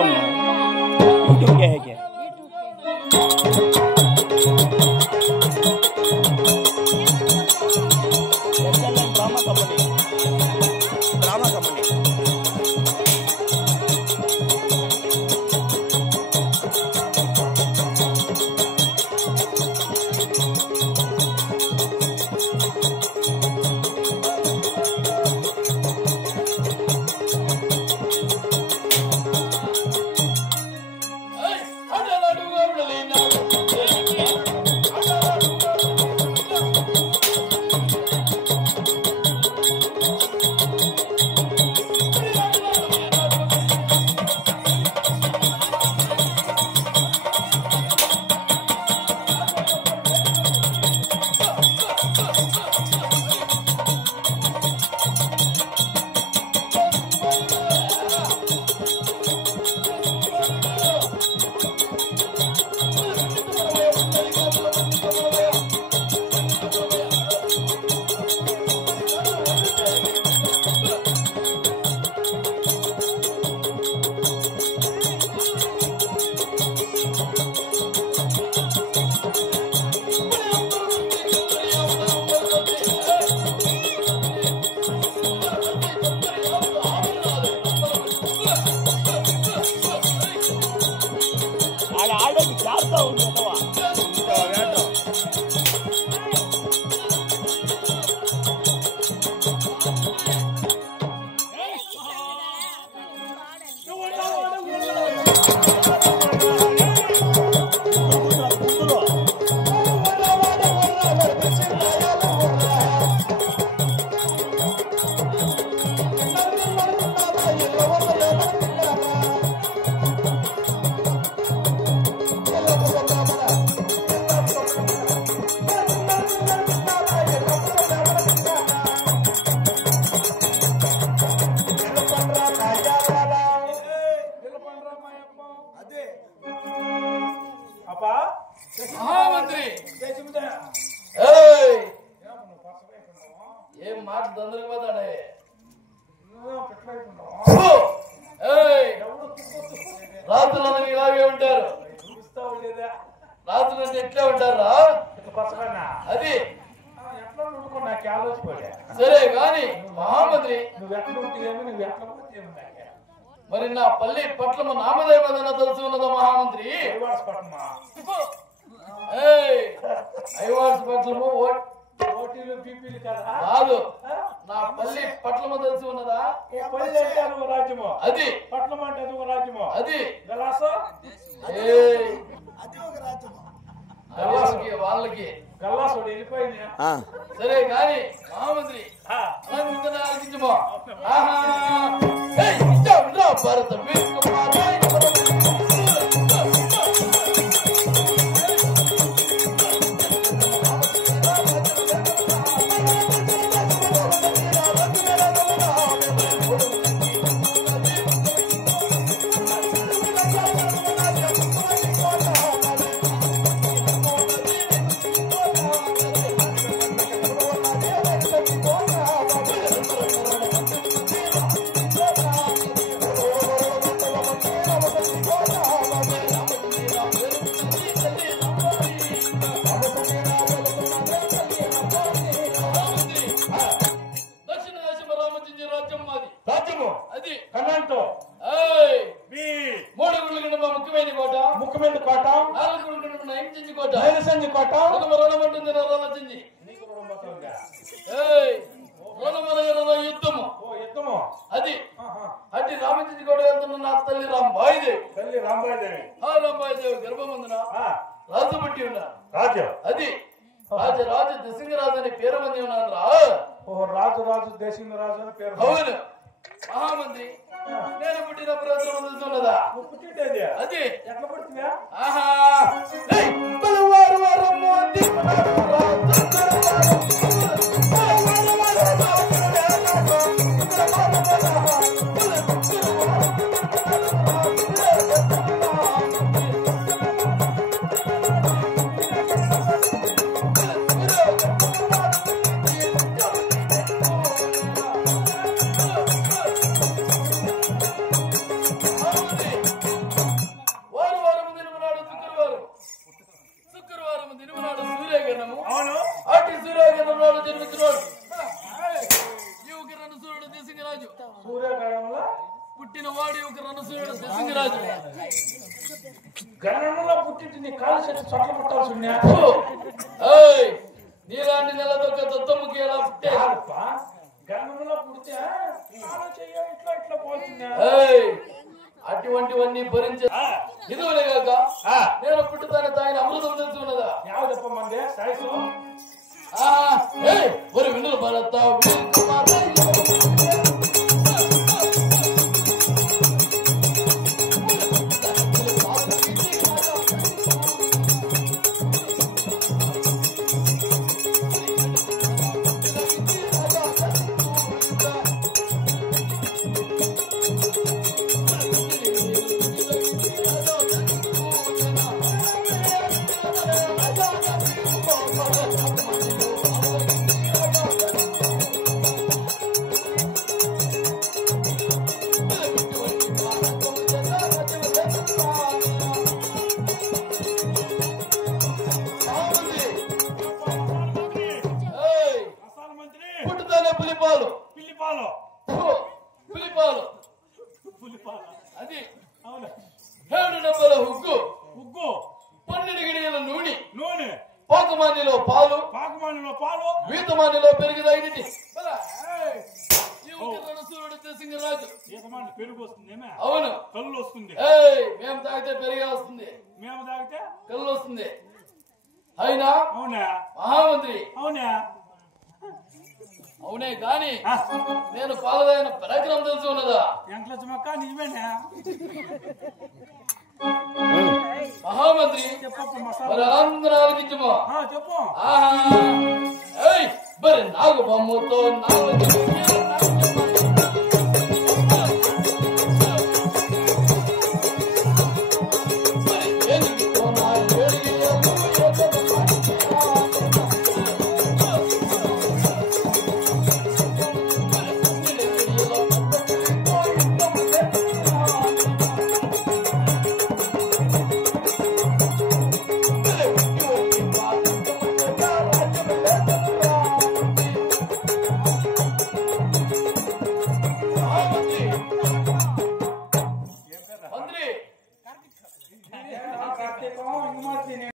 बोलना यूट्यूब क्या है क्या ड्रामा कंपनी महामंत्री ఏం మాట తొందరగా పోతాడే రాత్రులందరూ ఇలాగే ఉంటారు రాత్రులు ఎట్లా ఉంటారా అది సరే గాని మహామంత్రి మరి నా పల్లి పట్లము నామదేవదన తెలిసి ఉన్నదా మహామంత్రి ఐవార్స్ పట్లము కాదు నా పల్లి పట్లము తెలిసి ఉన్నదా అది పట్నం అంటే రాజ్యము అది వాళ్ళకి గల్లాసుడు వెళ్ళిపోయింది సరే కానీ మహామంత్రి ఆలోచించమో భారత ముఖ్యమైన కోట కోట యుద్ధము అది అట్టి రామచంద్ర గౌడ వెళ్తున్న నా తల్లి రాంబాయిదేవి గర్భమందున రాజు పుట్టి ఉన్నారు అది రాజు దశంగరాజు అనే పేరు మంది ఉన్నారు రాజు దేశింగరాజు అని పేరు అవును మహామంత్రి నేను పుట్టిన ప్రజలు తెలుసున్నదా అది ఎట్లా పుట్టిందా రణసూరుడు దేశింగరాజు సూర్యగ్రహణంలో పుట్టిన వాడి ఒక రణసూరుడు దేశింగరాజు గ్రహణంలో పుట్టింటి నీ కాలు చెట్టు చొట్ల పుట్టాల్సి ఉన్నా నీలాంటి నెలదొక్క దత్తమ్మకి ఎలా పుట్టే గ్రహణంలో పుడితే ఇట్లా ఇట్లా పోతుందా అటువంటివన్నీ భరించే ఇదివలే కాక నేను పుట్టుతానే తాగిన అమృతం తెలిసి ఉన్నదా ಯಾವ చెప్పమంది సైజు ஒரு விண்ணு பலத்தா అది 7 డబ్బాల ఉగ్గు 12 గిడియల నూనె పాకమానిలో పాలు వీతమానిలో పెరుగు తాగినది రణసూరుడు దేశింగరాజు పెరుగు వస్తుందేమే అవును కళ్ళు వస్తుంది మేము తాగితే పెరిగే వస్తుంది మేము తాగితే కళ్ళు వస్తుంది అయినా అవునా మహామంత్రి అవునా అవునే గాని నేను పాలదైన పరాక్రమం తెలిసి ఉన్నదా ఎంట్లచ్చమక్క నిజమేనా మహామంత్రి మరి అందరూ ఆలోచించమో చెప్పు బరి నాగు బొమ్మతో నాగు